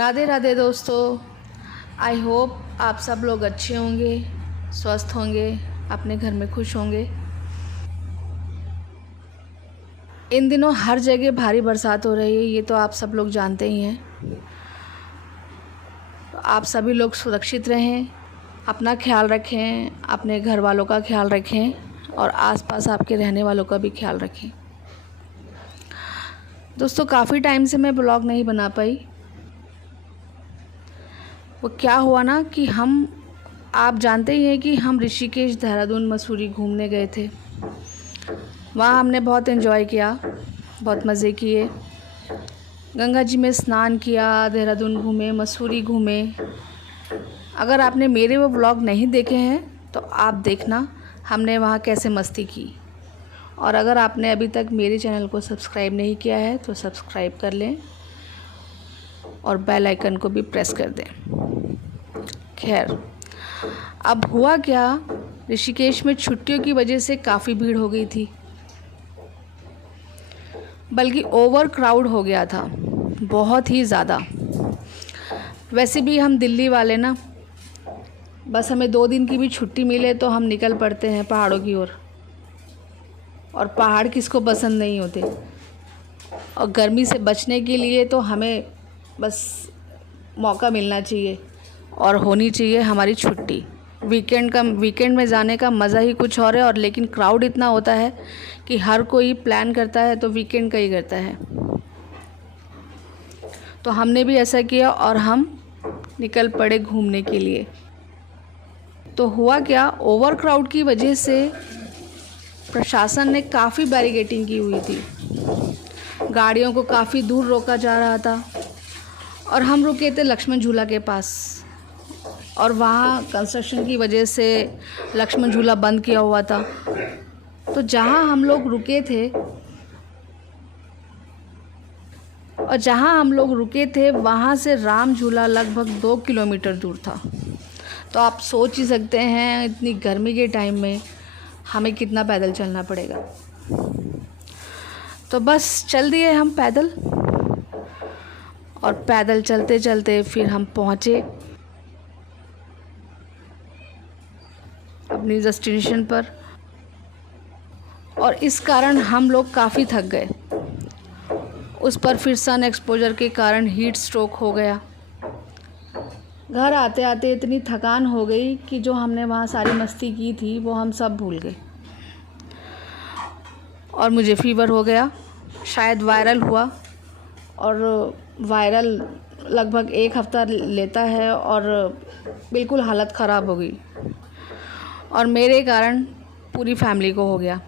राधे राधे दोस्तों। I hope आप सब लोग अच्छे होंगे, स्वस्थ होंगे, अपने घर में खुश होंगे। इन दिनों हर जगह भारी बरसात हो रही है, ये तो आप सब लोग जानते ही हैं। तो आप सभी लोग सुरक्षित रहें, अपना ख्याल रखें, अपने घर वालों का ख्याल रखें और आसपास आपके रहने वालों का भी ख्याल रखें। दोस्तों काफ़ी टाइम से मैं ब्लॉग नहीं बना पाई। वो क्या हुआ ना कि आप जानते ही हैं कि हम ऋषिकेश, देहरादून, मसूरी घूमने गए थे। वहाँ हमने बहुत एंजॉय किया, बहुत मज़े किए। गंगा जी में स्नान किया, देहरादून घूमे, मसूरी घूमे। अगर आपने मेरे वो व्लॉग नहीं देखे हैं तो आप देखना हमने वहाँ कैसे मस्ती की। और अगर आपने अभी तक मेरे चैनल को सब्सक्राइब नहीं किया है तो सब्सक्राइब कर लें और बेल आइकन को भी प्रेस कर दें। खैर, अब हुआ क्या, ऋषिकेश में छुट्टियों की वजह से काफ़ी भीड़ हो गई थी, बल्कि ओवर क्राउड हो गया था, बहुत ही ज़्यादा। वैसे भी हम दिल्ली वाले ना, बस हमें 2 दिन की भी छुट्टी मिले तो हम निकल पड़ते हैं पहाड़ों की ओर। और पहाड़ किसको पसंद नहीं होते। और गर्मी से बचने के लिए तो हमें बस मौका मिलना चाहिए और होनी चाहिए हमारी छुट्टी। वीकेंड में जाने का मज़ा ही कुछ और है। और लेकिन क्राउड इतना होता है कि हर कोई प्लान करता है तो वीकेंड का ही करता है। तो हमने भी ऐसा किया और हम निकल पड़े घूमने के लिए। तो हुआ क्या, ओवर क्राउड की वजह से प्रशासन ने काफ़ी बैरिकेडिंग की हुई थी, गाड़ियों को काफ़ी दूर रोका जा रहा था। और हम रुके थे लक्ष्मण झूला के पास, और वहाँ कंस्ट्रक्शन की वजह से लक्ष्मण झूला बंद किया हुआ था। तो जहाँ हम लोग रुके थे वहाँ से राम झूला लगभग 2 किलोमीटर दूर था। तो आप सोच ही सकते हैं इतनी गर्मी के टाइम में हमें कितना पैदल चलना पड़ेगा। तो बस चल दिए हम पैदल, और पैदल चलते चलते फिर हम पहुँचे अपनी डेस्टिनेशन पर। और इस कारण हम लोग काफ़ी थक गए। उस पर फिर सन एक्सपोजर के कारण हीट स्ट्रोक हो गया। घर आते आते इतनी थकान हो गई कि जो हमने वहाँ सारी मस्ती की थी वो हम सब भूल गए। और मुझे फीवर हो गया, शायद वायरल हुआ। और वायरल लगभग 1 हफ़्ता लेता है और बिल्कुल हालत ख़राब हो गई। और मेरे कारण पूरी फैमिली को हो गया।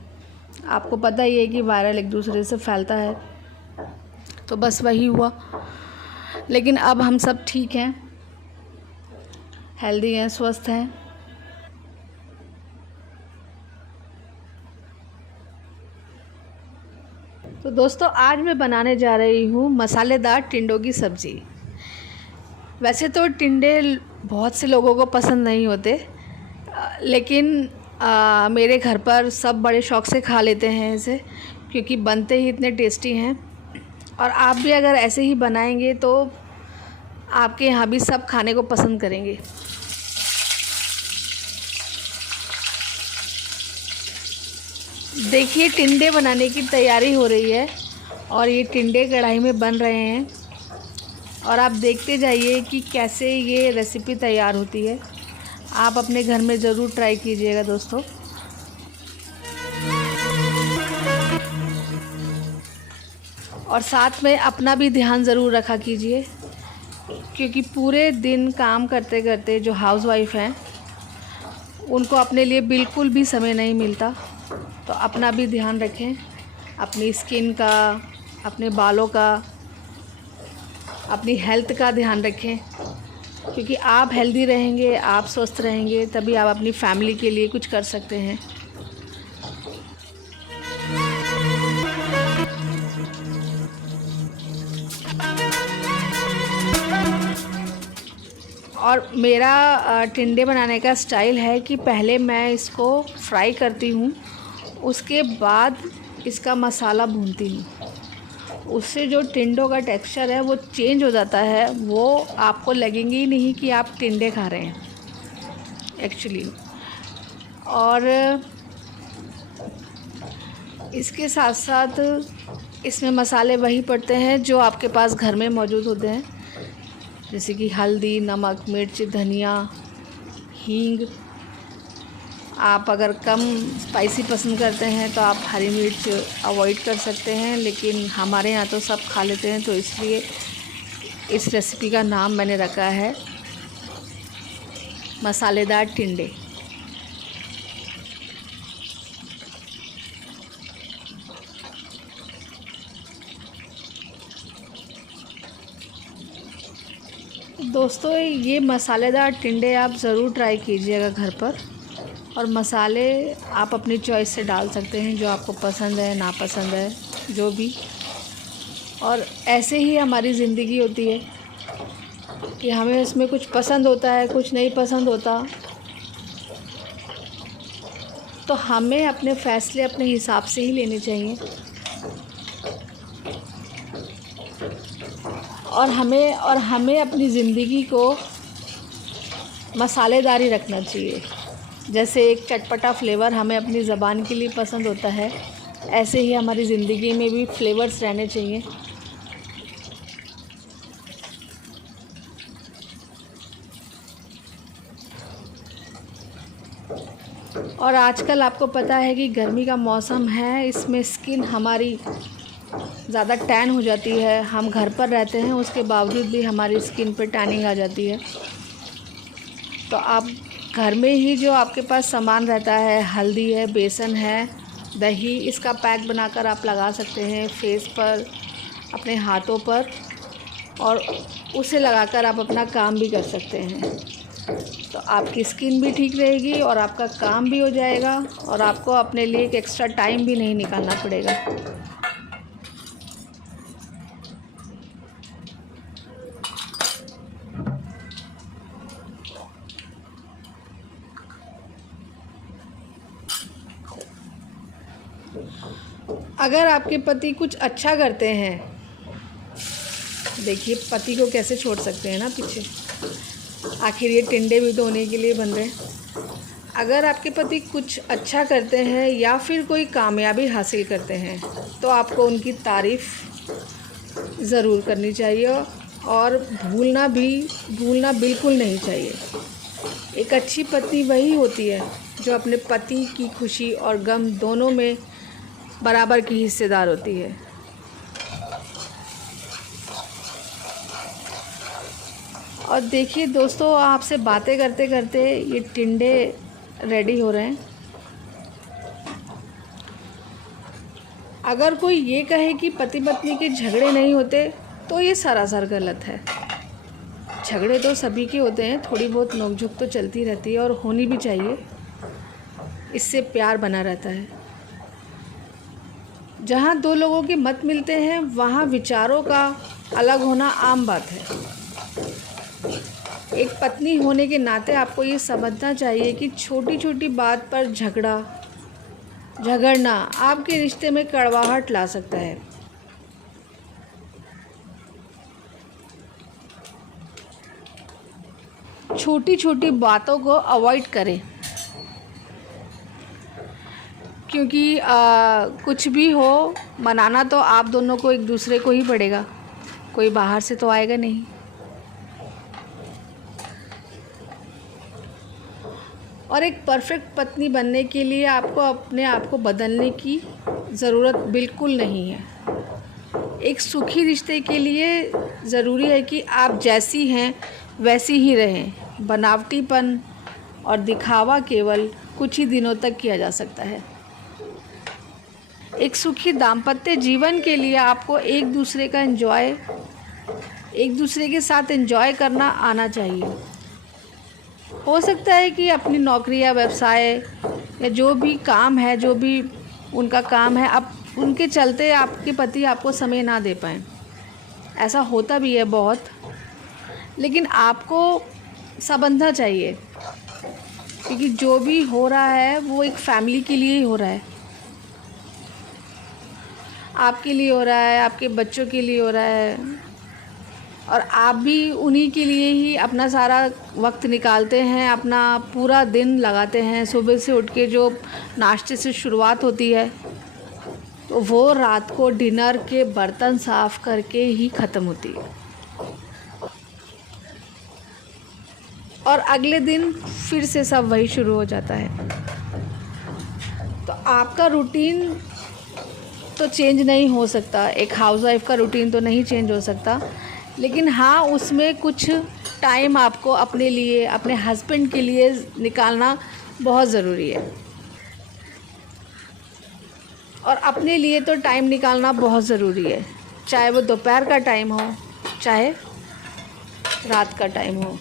आपको पता ही है कि वायरल एक दूसरे से फैलता है। तो बस वही हुआ। लेकिन अब हम सब ठीक हैं, हेल्दी हैं, स्वस्थ हैं। तो दोस्तों आज मैं बनाने जा रही हूँ मसालेदार टिंडों की सब्ज़ी। वैसे तो टिंडे बहुत से लोगों को पसंद नहीं होते, लेकिन मेरे घर पर सब बड़े शौक़ से खा लेते हैं इसे, क्योंकि बनते ही इतने टेस्टी हैं। और आप भी अगर ऐसे ही बनाएंगे तो आपके यहाँ भी सब खाने को पसंद करेंगे। देखिए टिंडे बनाने की तैयारी हो रही है और ये टिंडे कढ़ाई में बन रहे हैं। और आप देखते जाइए कि कैसे ये रेसिपी तैयार होती है। आप अपने घर में ज़रूर ट्राई कीजिएगा दोस्तों। और साथ में अपना भी ध्यान ज़रूर रखा कीजिए, क्योंकि पूरे दिन काम करते करते जो हाउसवाइफ हैं उनको अपने लिए बिल्कुल भी समय नहीं मिलता। तो अपना भी ध्यान रखें, अपनी स्किन का, अपने बालों का, अपनी हेल्थ का ध्यान रखें। क्योंकि आप हेल्दी रहेंगे, आप स्वस्थ रहेंगे, तभी आप अपनी फैमिली के लिए कुछ कर सकते हैं। और मेरा टिंडे बनाने का स्टाइल है कि पहले मैं इसको फ्राई करती हूँ, उसके बाद इसका मसाला भूनती हूँ। उससे जो टिंडों का टेक्सचर है वो चेंज हो जाता है, वो आपको लगेंगे ही नहीं कि आप टिंडे खा रहे हैं एक्चुअली। और इसके साथ साथ इसमें मसाले वही पड़ते हैं जो आपके पास घर में मौजूद होते हैं, जैसे कि हल्दी, नमक, मिर्च, धनिया, हींग। आप अगर कम स्पाइसी पसंद करते हैं तो आप हरी मिर्च अवॉइड कर सकते हैं, लेकिन हमारे यहाँ तो सब खा लेते हैं, तो इसलिए इस रेसिपी का नाम मैंने रखा है मसालेदार टिंडे। दोस्तों, ये मसालेदार टिंडे आप ज़रूर ट्राई कीजिएगा घर पर। और मसाले आप अपनी चॉइस से डाल सकते हैं, जो आपको पसंद है, नापसंद है, जो भी। और ऐसे ही हमारी ज़िंदगी होती है कि हमें इसमें कुछ पसंद होता है, कुछ नहीं पसंद होता, तो हमें अपने फ़ैसले अपने हिसाब से ही लेने चाहिए। और हमें अपनी ज़िंदगी को मसालेदारी रखना चाहिए। जैसे एक चटपटा फ्लेवर हमें अपनी ज़बान के लिए पसंद होता है, ऐसे ही हमारी ज़िंदगी में भी फ्लेवर्स रहने चाहिए। और आजकल आपको पता है कि गर्मी का मौसम है, इसमें स्किन हमारी ज़्यादा टैन हो जाती है। हम घर पर रहते हैं, उसके बावजूद भी हमारी स्किन पे टैनिंग आ जाती है। तो आप घर में ही जो आपके पास सामान रहता है, हल्दी है, बेसन है, दही, इसका पैक बनाकर आप लगा सकते हैं फेस पर, अपने हाथों पर, और उसे लगाकर आप अपना काम भी कर सकते हैं। तो आपकी स्किन भी ठीक रहेगी और आपका काम भी हो जाएगा, और आपको अपने लिए एक एक्स्ट्रा टाइम भी नहीं निकालना पड़ेगा। अगर आपके पति कुछ अच्छा करते हैं, देखिए पति को कैसे छोड़ सकते हैं ना पीछे, आखिर ये टिंडे भी तो उन्हीं के लिए बन रहे हैं। अगर आपके पति कुछ अच्छा करते हैं या फिर कोई कामयाबी हासिल करते हैं, तो आपको उनकी तारीफ़ ज़रूर करनी चाहिए, और भूलना बिल्कुल नहीं चाहिए। एक अच्छी पत्नी वही होती है जो अपने पति की खुशी और गम दोनों में बराबर की हिस्सेदार होती है। और देखिए दोस्तों, आपसे बातें करते करते ये टिंडे रेडी हो रहे हैं। अगर कोई ये कहे कि पति पत्नी के झगड़े नहीं होते, तो ये सरासर गलत है। झगड़े तो सभी के होते हैं, थोड़ी बहुत नोकझोंक तो चलती रहती है, और होनी भी चाहिए। इससे प्यार बना रहता है। जहाँ दो लोगों के मत मिलते हैं, वहाँ विचारों का अलग होना आम बात है। एक पत्नी होने के नाते आपको ये समझना चाहिए कि छोटी छोटी बात पर झगड़ना आपके रिश्ते में कड़वाहट ला सकता है। छोटी छोटी बातों को अवॉइड करें, क्योंकि कुछ भी हो, मनाना तो आप दोनों को एक दूसरे को ही पड़ेगा, कोई बाहर से तो आएगा नहीं। और एक परफेक्ट पत्नी बनने के लिए आपको अपने आप को बदलने की ज़रूरत बिल्कुल नहीं है। एक सुखी रिश्ते के लिए ज़रूरी है कि आप जैसी हैं वैसी ही रहें। बनावटीपन और दिखावा केवल कुछ ही दिनों तक किया जा सकता है। एक सुखी दाम्पत्य जीवन के लिए आपको एक दूसरे के साथ एंजॉय करना आना चाहिए। हो सकता है कि अपनी नौकरी या व्यवसाय या जो भी काम है, जो भी उनका काम है, अब उनके चलते आपके पति आपको समय ना दे पाएँ। ऐसा होता भी है बहुत, लेकिन आपको समझना चाहिए, क्योंकि जो भी हो रहा है वो एक फैमिली के लिए ही हो रहा है। आपके लिए हो रहा है, आपके बच्चों के लिए हो रहा है, और आप भी उन्हीं के लिए ही अपना सारा वक्त निकालते हैं, अपना पूरा दिन लगाते हैं। सुबह से उठ के जो नाश्ते से शुरुआत होती है, तो वो रात को डिनर के बर्तन साफ़ करके ही ख़त्म होती है, और अगले दिन फिर से सब वही शुरू हो जाता है। तो आपका रूटीन तो चेंज नहीं हो सकता, एक हाउसवाइफ़ का रूटीन तो नहीं चेंज हो सकता, लेकिन हाँ, उसमें कुछ टाइम आपको अपने लिए, अपने हस्बैंड के लिए निकालना बहुत ज़रूरी है। और अपने लिए तो टाइम निकालना बहुत ज़रूरी है, चाहे वो दोपहर का टाइम हो, चाहे रात का टाइम हो।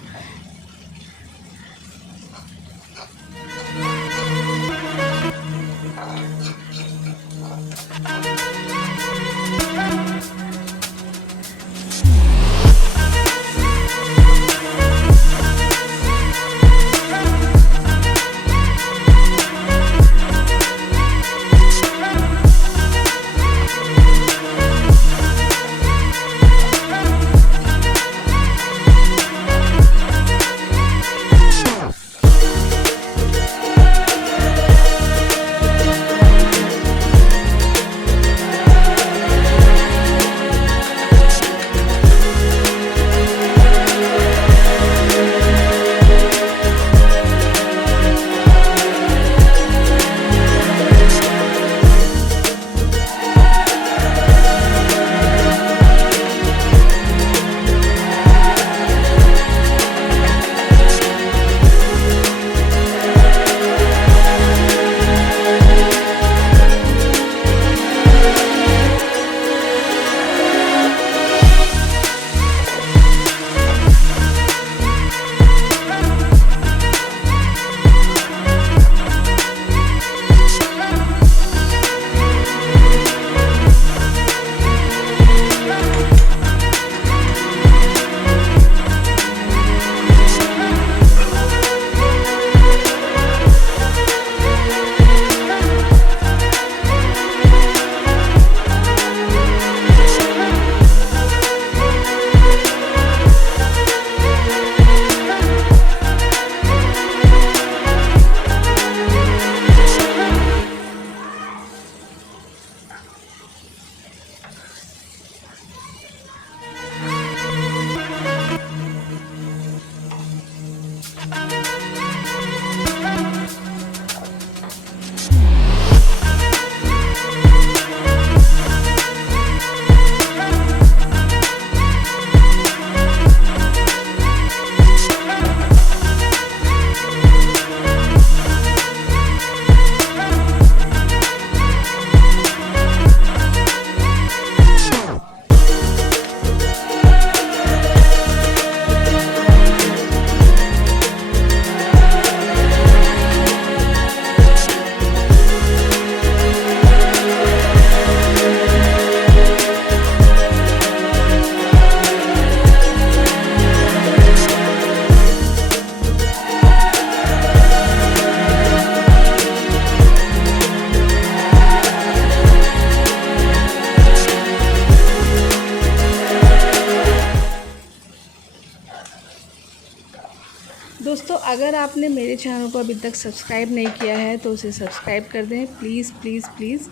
दोस्तों, अगर आपने मेरे चैनल को अभी तक सब्सक्राइब नहीं किया है तो उसे सब्सक्राइब कर दें प्लीज़ प्लीज़ प्लीज़,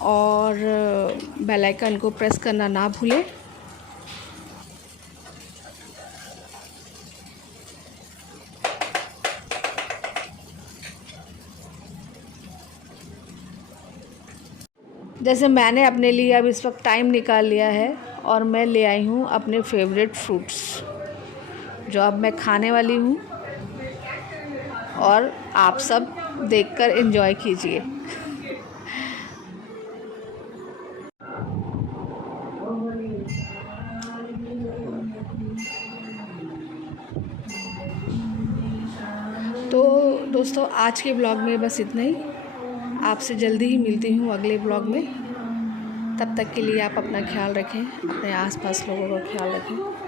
और बेल आइकन को प्रेस करना ना भूलें। जैसे मैंने अपने लिए अब इस वक्त टाइम निकाल लिया है और मैं ले आई हूँ अपने फेवरेट फ्रूट्स, जो अब मैं खाने वाली हूँ, और आप सब देखकर एंजॉय कीजिए। तो दोस्तों, आज के ब्लॉग में बस इतना ही। आपसे जल्दी ही मिलती हूँ अगले ब्लॉग में। तब तक के लिए आप अपना ख्याल रखें, अपने आसपास लोगों का ख्याल रखें।